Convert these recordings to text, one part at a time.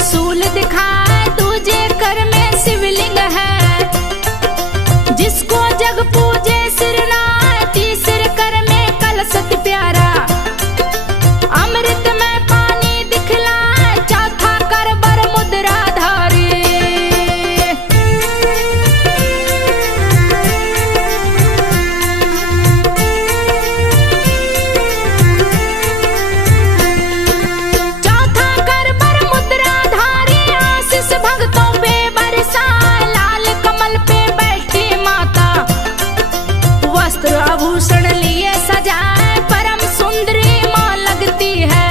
त्रिशूल दिखाए, दूजे कर में शिवलिंग है। जिसको जग पूजे सिर नाए, तीसरे कर में कलशत प्यारा। अमृत में पानी दिखलाए, चौथा कर बर मुद्रा धारी। चौथा कर बर मुद्रा धारी, आशीष भक्तों पे बरसाए। लाल कमल पे बैठी माता, वस्त्र आभूषण लिए सजाए। परम सुंदरी माँ लगती है,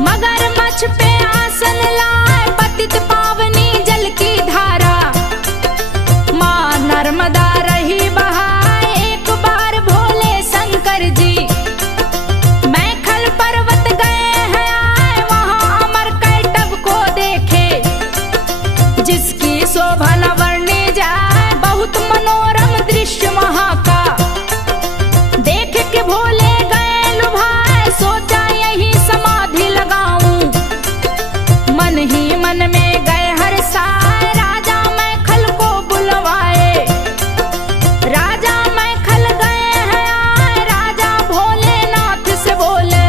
मगरमच्छ पे आसन लाए। पतित पावनी जल की धारा, माँ नर्मदा रही बहाए। एक बार भोले शंकर जी मैखल पर्वत गए हैं आए। वहाँ अमर कैटभ को देखे, जिसकी शोभा न वर्णी जाए। बहुत मनोरम दृश्य वहाँ का, देख के भोले गए लुभाए। सोचा यही समाधि लगाऊं, मन ही मन में गए हर्षाए। राजा मैखल को बुलवाए, राजा मैखल गए हैं आए। राजा भोलेनाथ से बोले,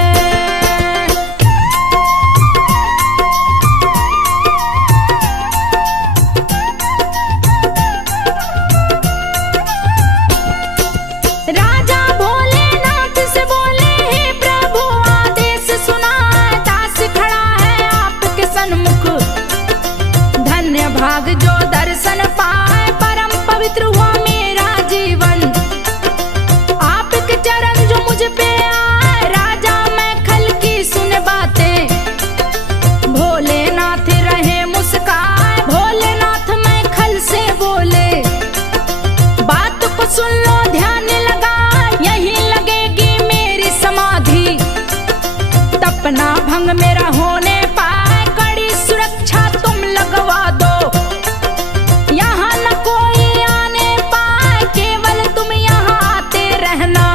राजा भोलेनाथ से बोले, हे प्रभु आदेश सुनाए। दास खड़ा है आपके सन्मुख, धन्य भाग जो दर्शन पाए। परम पवित्र हुआ मेरा जीवन, आपके चरण जो मुझ पे आए। राजा मैखल की सुन बातें, भोलेनाथ रहे मुस्काए। भोलेनाथ मैखल से बोले, बात को सुन लो ध्यान लगा। यहीं लगेगी मेरी समाधि, तपना भंग मेरा होने पाए। कड़ी सुरक्षा तुम लगवा दो, यहाँ न कोई आने पाए। केवल तुम यहाँ आते रहना।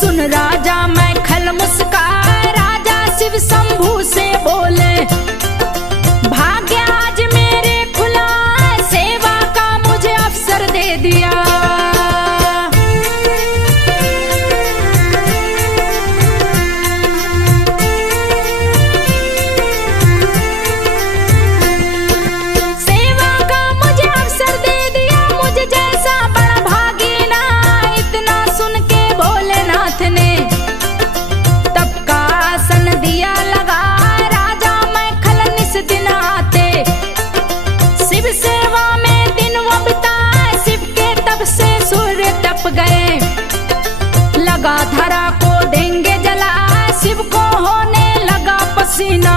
सुन राजा मैखल मुस्काए, राजा शिव शंभू से बोले, भाग्य आज मेरे खुला है। सेवा का मुझे अवसर दे दिया। सेवा का मुझे अवसर दे दिया, मुझे जैसा बड़ा भागी ना। इतना सुन के भोलेनाथ ने तब का आसन दिया लगा। राजा मैखल निस दिन आते, शिव सेवा में दिन वो बिताए। शिव के तब से सूर्य तप गए, लगा धरा को देंगे जला। शिव को होने लगा पसीना,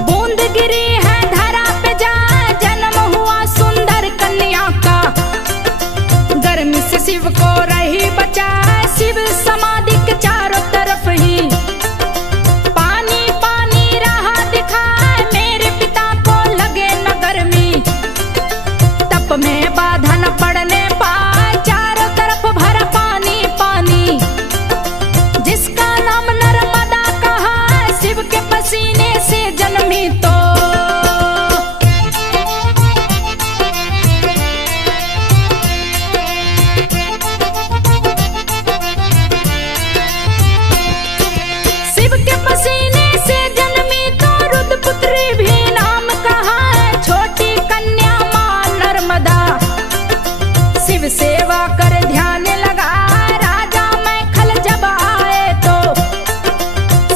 बूंद गिरी है धरा पे जा। जन्म हुआ सुंदर कन्या का, गर्मी से शिव को रही बचाए। शिव समाधि के चारों तरफ ही पानी पानी रहा दिखाए। मेरे पिता को लगे न गर्मी, तप में बाधा न पड़ने पाए। चारों तरफ भरा पानी पानी, जिसका नाम नर्मदा कहा। शिव के पसीने से जन्मी तो शिव के पसीने से जन्मी तो रुद्रपुत्री भी नाम कहा है। छोटी कन्या माँ नर्मदा, शिव सेवा कर ध्यान लगा। राजा मैखल जब आए तो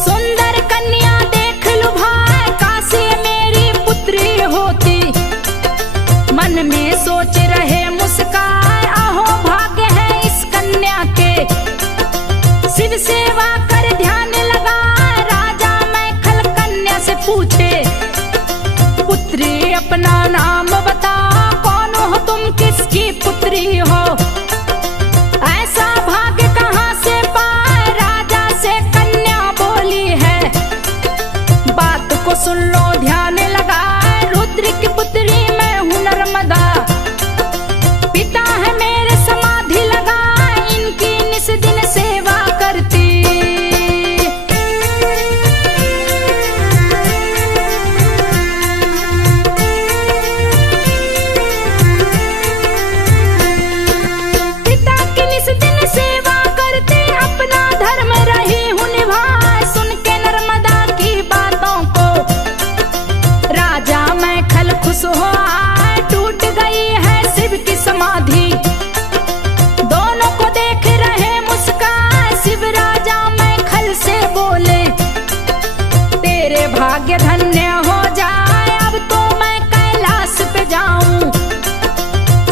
सुंदर कन्या देख लुभाए। काशी मेरी पुत्री होती, मन में सोच रहे मुस्काए। आहो भाग्य है इस कन्या के, शिव सेवा कर ध्यान लगा। राजा भाग्य धन्य हो जाए, अब तो मैं कैलाश पे जाऊं।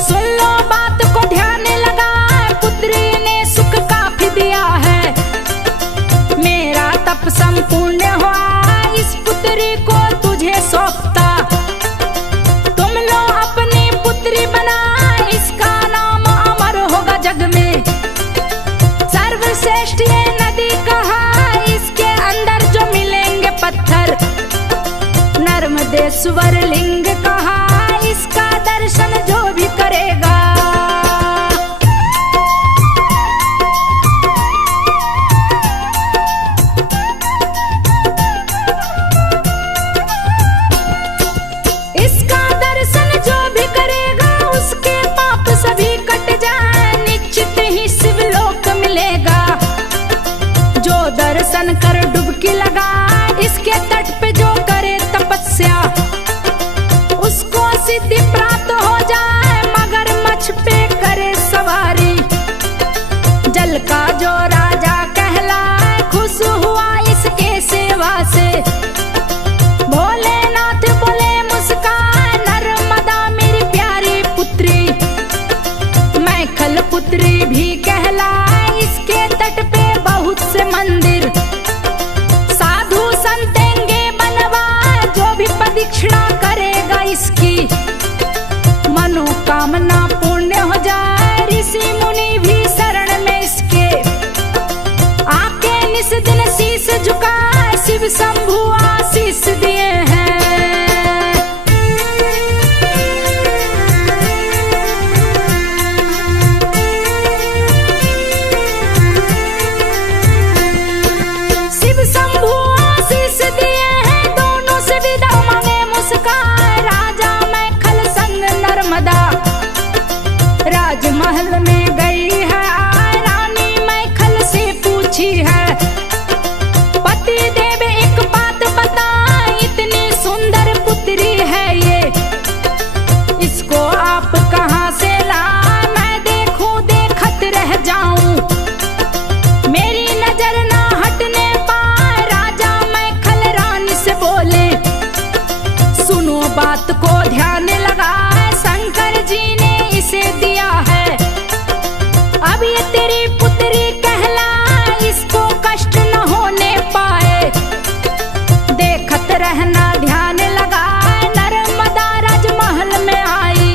सुन लो बात को ध्यान लगा, पुत्री ने सुख काफी दिया है। मेरा तप संपूर्ण हुआ, इस पुत्री को तुझे सौंपता। तुम लो अपनी पुत्री बना, इसका नाम अमर होगा जग में। सर्वश्रेष्ठ ये नदी कहा, इसके अंदर जो मिलेंगे पत्थर। नर्मदेश्वर लिंग कहा, इसका दर्शन जो भी करेगा। इसका दर्शन जो भी करेगा, उसके पाप सभी कट जाए, निश्चित ही शिवलोक मिलेगा। जो दर्शन कर डुबकी लगा, इसके तट पे जो करे तपस्या, उसको सिद्धि प्राप्त हो जाए। मगरमच्छ पे करे सवारी, जल का जो राजा कहलाए, खुश हुआ इसके सेवा से। भोलेनाथ बोले मुस्कान, नर्मदा मेरी प्यारी पुत्री। मैखल पुत्री भी कहलाए, इसके तट पे बहुत से मंदिर। साधु संतेंगे बनवा, जो भी प्रदक्षिणा करेगा इसकी, मनोकामना पूर्ण हो जाए। ऋषि मुनि भी शरण में इसके, आके निस दिन शीश झुका, शिव शंभु आशीष दिए हैं। शिव शंभु आशीष दिए हैं, दोनों से विदा मांगे मुस्कान। राजा मैखल संग नर्मदा राजमहल में गई है, रानी मैखल से पूछी है। पति देव एक बात बता, इतनी सुंदर पुत्री है ये, इसको आप कहाँ से लाए? मैं देखूं देखत रह जाऊं, मेरी नजर ना हटने पाए। राजा मैखल रानी से बोले, सुनो बात को ध्यान लगा, शंकर जी ने इसे दिया है। अब ये तेरी पुत्री कहला, इसको कष्ट न होने पाए। देखत रहना ध्यान लगा, नर्मदा राजमहल में आई,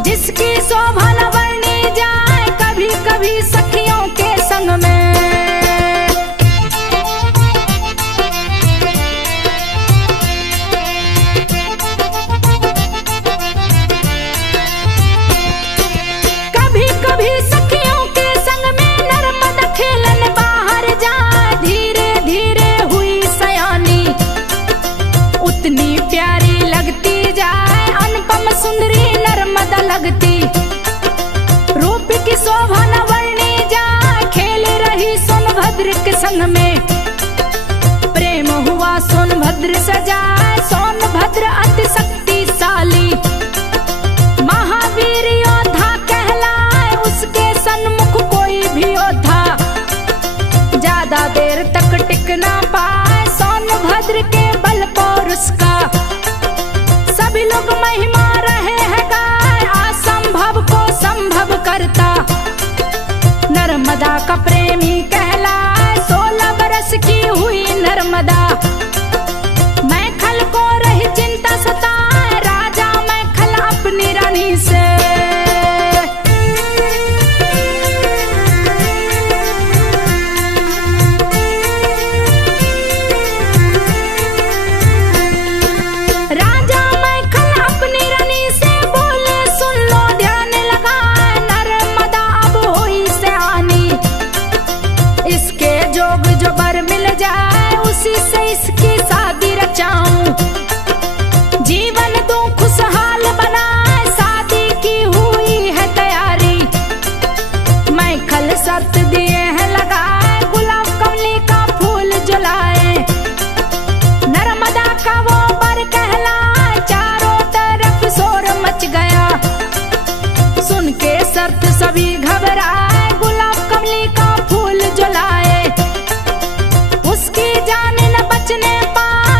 जिसकी शोभा न वर्णी जाए, कभी कभी सखियों के संग में। कभी कभी सखियों के संग में नर्मदा खेलन बाहर जाए, धीरे धीरे हुई सयानी, उतनी प्यारी लगती जाए, अनुपम सुंदरी नर्मदा लगती। रूप की शोभा न वर्णी जाए, खेल रही सोनभद्र के संग में। प्रेम हुआ सोनभद्र सजाए, सोनभद्र अति शक्तिशाली, महावीर योद्धा कहलाए, उसके सन्मुख कोई भी योद्धा ज्यादा देर तक टिक ना पाए। सोनभद्र के बल पौरुष का सभी लोग महिमा रहे हैं गाय, असंभव को संभव करता। नर्मदा का प्रेमी कहलाए, 16 बरस की हुई नर्मदा। मैखल को रही चिंता सताए, राजा मैखल अपनी रानी से। राजा मैखल अपनी रानी से बोले, सुन लो ध्यान लगा, नर्मदा अब हुई सयानी। इसके जोग जो बर मिल जाए, उसी से इसकी शादी रचाऊं। जीवन दूं खुशहाल बनाए, शादी की हुई है तैयारी। मैखल शर्त दिए हैं लगाए, गुलाब कमली का फूल जलाए। नर्मदा का वो बर कहलाए, चारों तरफ शोर मच गया। सुन के शर्त सभी घबराए, गुलाब कमली का फूल जलाए। उसकी जान न बचने पाए,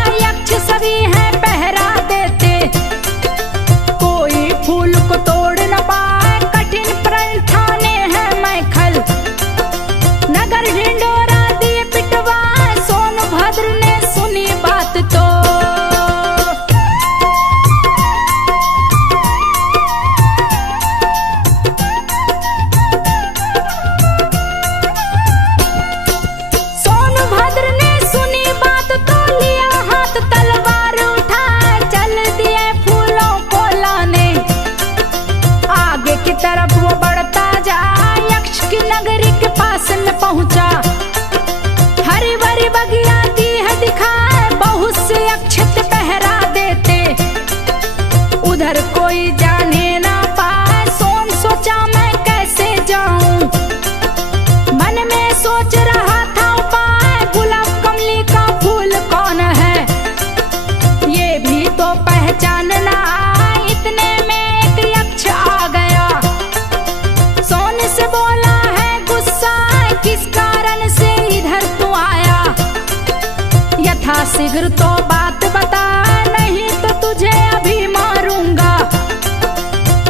यथा शीघ्र तो बात बता, नहीं तो तुझे अभी मारूंगा।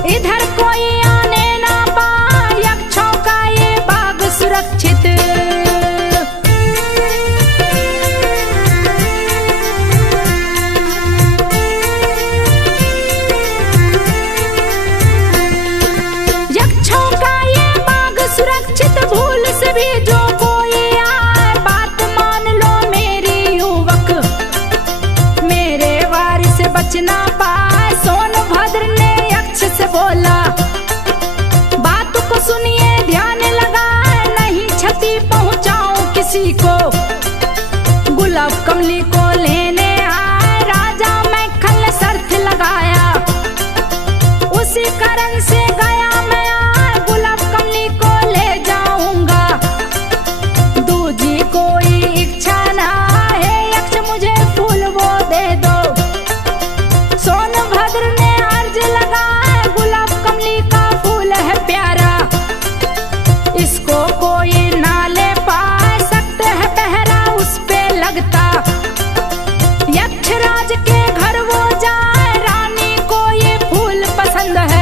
इधर कोई आने ना पाए, यक्षों का ये बाग सुरक्षित। यक्षों का ये बाग सुरक्षित, भूल से भी जो कोई आए बात मान लो मेरी युवक। मेरे वार से बच ना पाए, सोनभद्र ने यक्ष से बोला। बात को सुनिए ध्यान लगाए, नहीं क्षति पहुंचाऊं किसी को। गुलाब कमली को लेने आए राजा मैखल ने शर्त लगाया। उसी कारण से गया मैं आए, गुलाब कमली को ले जाऊंगा। दूजी कोई इच्छा ना है, यक्ष मुझे फूल वो दे दो। सोनभद्र ने अर्ज लगाया, गुलाब कमली का फूल है प्यारा। इसको कोई ना ले पाए, सकते है पहरा उस पे लगता। यक्षराज के घर वो जाए, रानी को ये फूल पसंद है।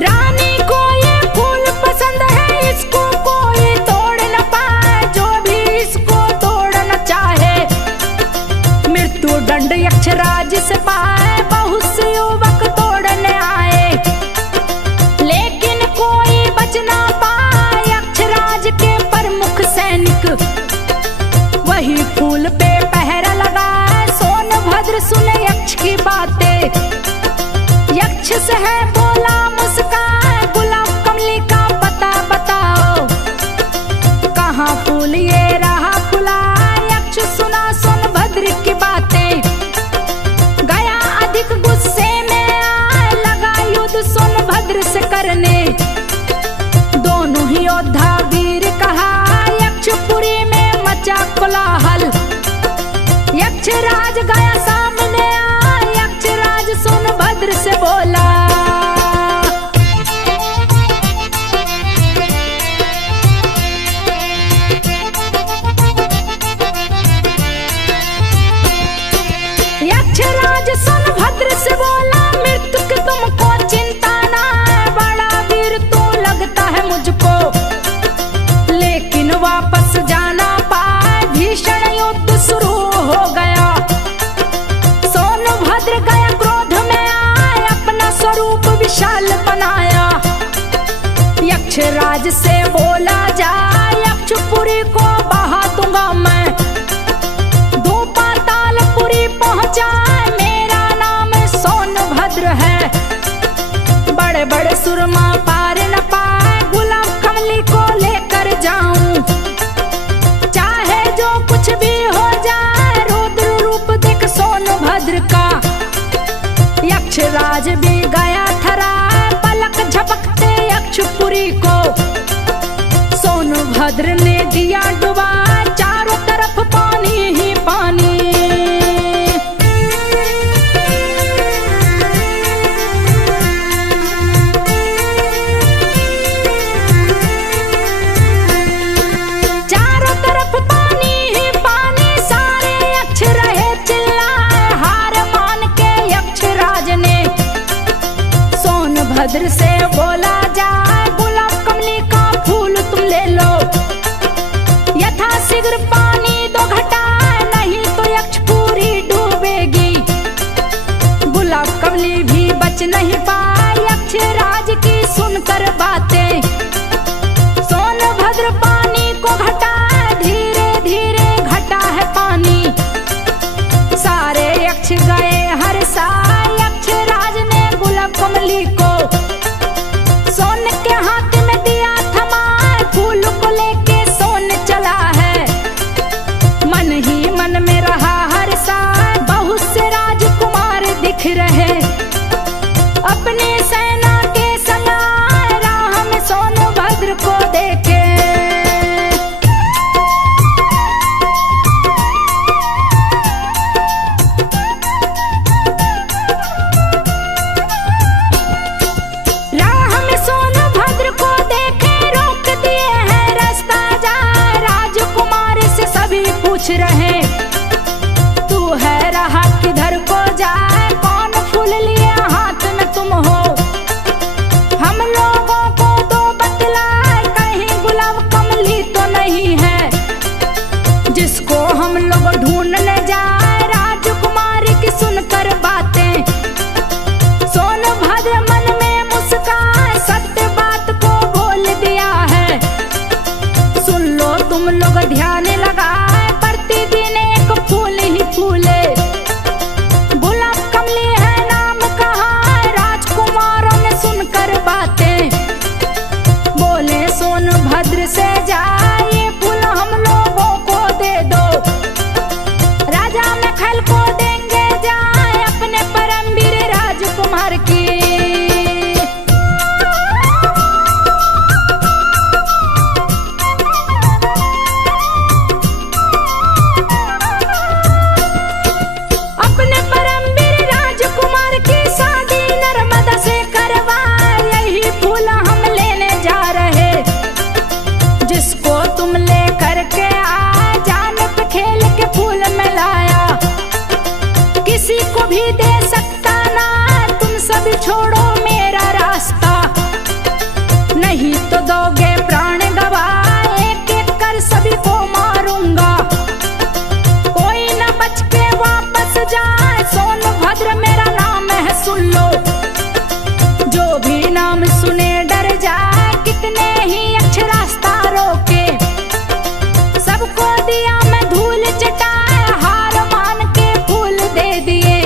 रानी को ये फूल पसंद है, इसको कोई तोड़ न पाए, जो भी इसको तोड़ना चाहे। मृत्यु दंड यक्षराज से पाए, बहुत से युवक तोड़ने आए, लेकिन कोई बच ना पाए। यक्षराज के प्रमुख सैनिक वही फूल पे पहरा लगाए। सोनभद्र सुने यक्ष की बातें, यक्ष से है बोला मुस्कान। गुलाब कमली का पता बताओ, कहाँ फूल ये रहा फुला। यक्ष सुना सोनभद्र की बातें, गया अधिक गुस्से में आए, लगा युद्ध सोनभद्र से करने। दोनों ही योद्धा वीर कहा, यक्षपुरी में मचा कोलाहल। यक्षराज गया सामने आए, यक्षराज सोनभद्र से बोला। यक्षराज सोनभद्र से बोला, मृत्यु की तुमको चिंता ना है, बड़ा वीर तू लगता है मुझको। लेकिन वापस जाना पाए, भीषण युद्ध शुरू हो गया। सोनभद्र गया क्रोध में आए, अपना स्वरूप विशाल बनाया। यक्षराज से बोला जा, यक्षपुरी को बहा दूंगा मैं। दो पातालपुरी पहुंचा, मेरा नाम सोनभद्र है। बड़े बड़े सुरमा पार न पाए, गुलाब कमली को लेकर जाऊं। चाहे जो कुछ भी हो जाए, रुद्र रूप देख सोनभद्र का। यक्षराज भी गया थरा, पलक झपकते यक्षपुरी को। सोनभद्र ने दिया डुबा, चारों तरफ पानी ही पानी। चारों तरफ पानी ही पानी, सारे यक्ष रहे चिल्लाए। हार मान के यक्षराज ने सोनभद्र से बोला जाए, गुलाब कमली का फूल तुम ले लो। यथा शीघ्र पानी दो घटा, नहीं तो यक्षपुरी डूबेगी। गुलाब कमली भी बच नहीं पाए, यक्षराज की सुनकर बातें। सोनभद्र पानी को घटा, धीरे धीरे घटा है पानी। सारे यक्ष गए हर साय, यक्षराज ने गुलाब कमली को सोने के हाथ में दिया थमा। फूल को लेके सोन चला है, मन ही मन में रहा हर साय। बहुत से राजकुमार दिख रहे, अपनी सेना के संग राह में सोनभद्र को देखे। खुश रहे। तू है रहा किधर को जाए, कौन फूल लिए हाथ में तुम हो। हम लोगों को दो बतलाए, कहीं गुलाब कमली तो नहीं है जिसको हम लोग ढूंढने जाए। राजकुमारी की सुनकर बातें सोनभद्र मन में मुस्कान, सत्य बात को बोल दिया है। सुन लो तुम लोग ध्यान लगाए, प्रतिदिन एक फूल ही फूले। गुलाब कमली है नाम कहा, राजकुमारों ने सुनकर बातें बोले सोनभद्र से जाए, ये फूल हम लोगों को दे दो। राजा महल को देंगे जाए अपने परमवीर राजकुमार की। अपने परमवीर राजकुमार की शादी नर्मदा से करवाए, यही फूल हम लेने जा रहे। जिसको तुम ले करके आए, जान पे खेल के फूल में लाया। किसी को भी दे सकता ना, तुम सब छोड़ो मेरा रास्ता। नहीं तो दोगे प्राण गवा, एक एक कर सभी को मारूंगा। कोई न बच के वापस जाए, सोनभद्र मेरा नाम है सुन लो। जो भी नाम सुने डर जाए, कितने ही अच्छे रास्ता रोके। सबको दिया मैं धूल चटाए, हार मान के फूल दे दिए।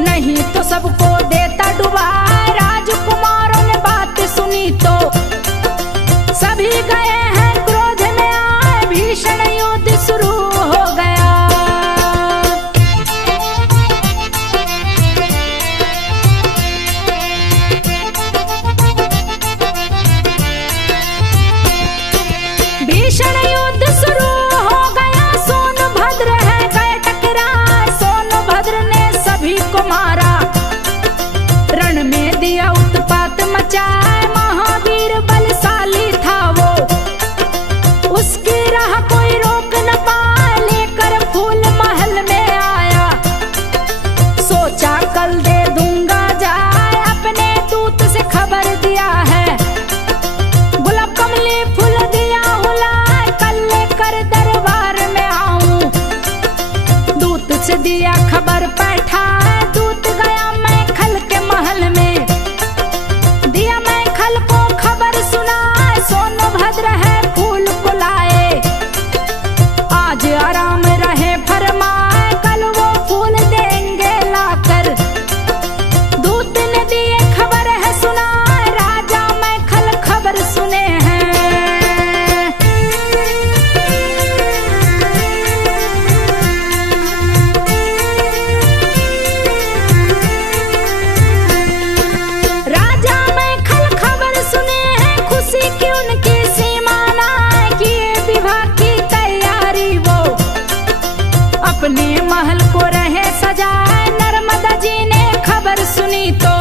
नहीं तो सबको देता डुबाए। राजकुमारों ने बात सुनी तो सभी गए हैं क्रोध में आए, भीषण युद्ध शुरू हो गया। भीषण युद्ध शुरू हो गया, सोनभद्र है गए टकराए। सोनभद्र ने सभी को मारा, रण में दिया उत्पात मचाए। महावीर बलशाली था वो, उसकी राह कोई रोक न पाए। लेकर फूल महल में आया, सोचा कल दे दूंगा जाए। अपने दूत से खबर दिया है, गुलाब कमली फूल दिया हुलाए। कल लेकर दरबार में आऊं, दूत से दिया खबर बैठाए। दूत गया मैं खल के महल में, दिया मैं खल को खबर सुनाए। सोनभद्र है फूल को लाए, आज आराम रहे फरमाए। कल वो फूल देंगे लाकर, दूत ने दिए खबर है सुनाए। राजा मैं खल खबर सुने हैं। राजा मैं खल खबर सुने हैं, खुशी की उनकी सीमा ना, किए विवाह की तैयारी वो। अपने महल को रहे सजाए, नर्मदा जी ने खबर सुनी तो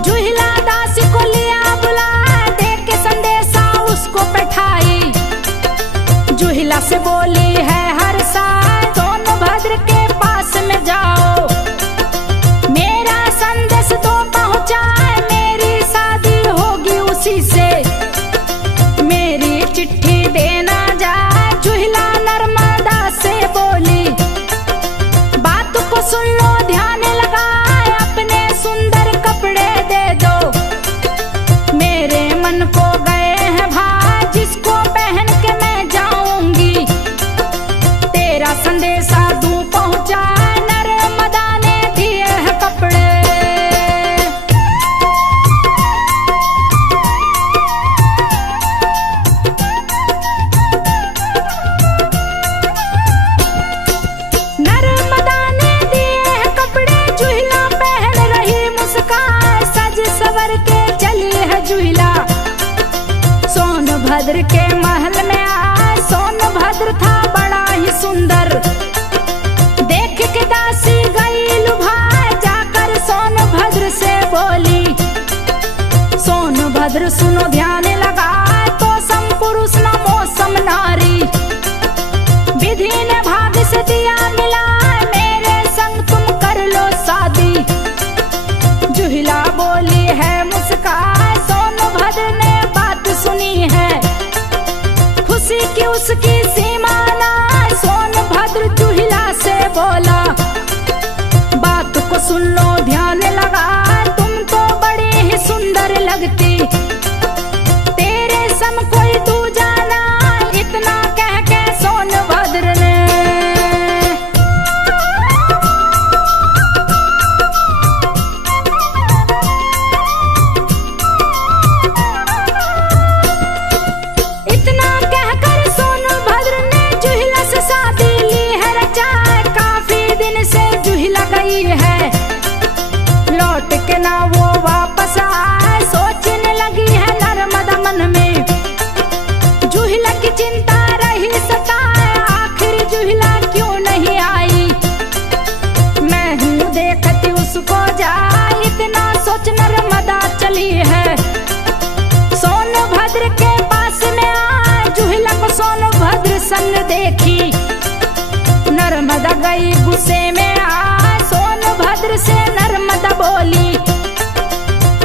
जुहिला दासी को लिया बुलाए। दे के संदेशा उसको बैठाई, जुहिला से बोली है हर साल सोनभद्र के पास में जाओ। मेरा संदेश तो पहुंचाए, मेरी शादी होगी उसी से। मेरी चिट्ठी देना जाए, जुहिला नर्मदा से बोली। बात को सुन लो ध्यान लगाए, अपने सुंदर कपड़े दे दो। मेरे मन को गए हैं भाई, जिसको पहन के मैं जाऊंगी। तेरा संदेशा दूं पहुंचाए, नर्मदा ने दिए हैं कपड़े। नर्मदा ने दिए हैं कपड़े, जुहिला पहन रही मुस्कान। सज सवर के चली है जुहिला, सोनभद्र के महल में आए। सोनभद्र था बड़ा ही सुंदर, देख के दासी गई लुभाए। जाकर सोनभद्र से बोली, सोनभद्र सुनो ध्यान लगाए। तो सम पुरुष न मौसम नारी, उसकी सीमा ना, सोनभद्र जुहिला से बोला, बात को सुन लो ध्यान लगा, तुम तो बड़ी ही सुंदर लगती, तेरे सम कोई दूजा ना, इतना कह के सोनभद्र ने है, लौट के ना वो वापस आए, सोचने लगी है नर्मदा मन में, जुहिला की चिंता रही सताए, आखिर जुहिला क्यों नहीं आई, मैं हूँ देखती उसको जाए, इतना सोच नर्मदा चली है, सोनभद्र के पास में आए, जुहिला को सोनभद्र संग देखी, नर्मदा गई गुस्से में आए, सोनभद्र से नर्मदा बोली,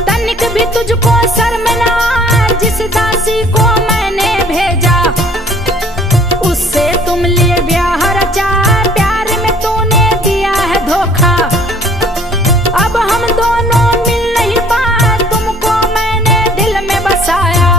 तनिक भी तुझको शर्म ना, जिस दासी को मैंने भेजा, उससे तुम लिए ब्याह रचा, प्यार में तूने दिया है धोखा, अब हम दोनों मिल नहीं पाए, तुमको मैंने दिल में बसाया।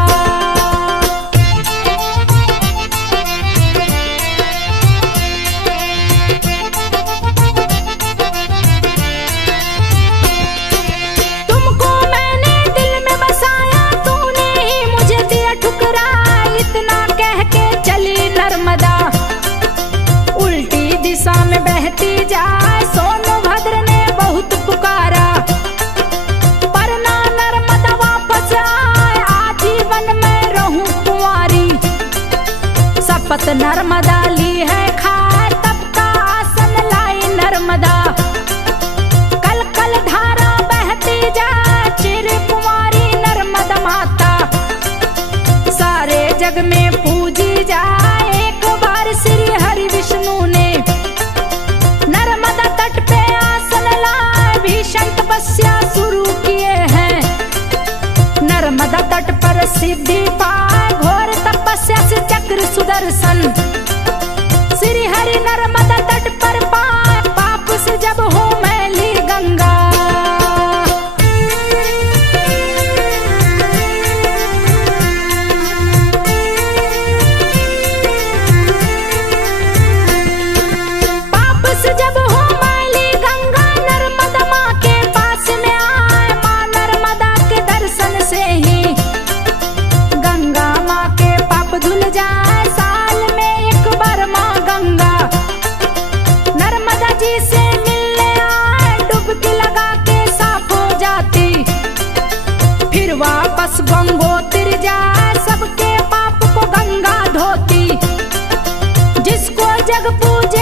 नर्मदा उल्टी दिशा में बहती जाए, सोनभद्र ने बहुत पुकारा, पर ना नर्मदा वापस आए, आजीवन में रहूं कुंवारी, शपथ नर्मदा ली है खाए, तब का आसन लाई नर्मदा, कल कल धारा बहती जाए, चिर कुंवारी नर्मदा माता, सारे जग में पूजी जाए, श्री हरि विष्णु ने नर्मदा तट पे आसन लाए, भीषण तपस्या शुरू किए हैं, नर्मदा तट पर सिद्धि पाए, घोर तपस्या से चक्र सुदर्शन, श्री हरि नर्मदा तट पर पाए, पाप से जब हो मैली गंगा, जब हो मैली गंगा, नर्मदा माँ के पास में आए, माँ नर्मदा के दर्शन से ही गंगा माँ के पाप धुल जाए, साल में एक बार माँ गंगा नर्मदा जी से मिलने आए, डुबकी लगा के साफ हो जाती, फिर वापस गंगोत्री जाए, सबके पाप को गंगा धोती, जिसको जग पूजे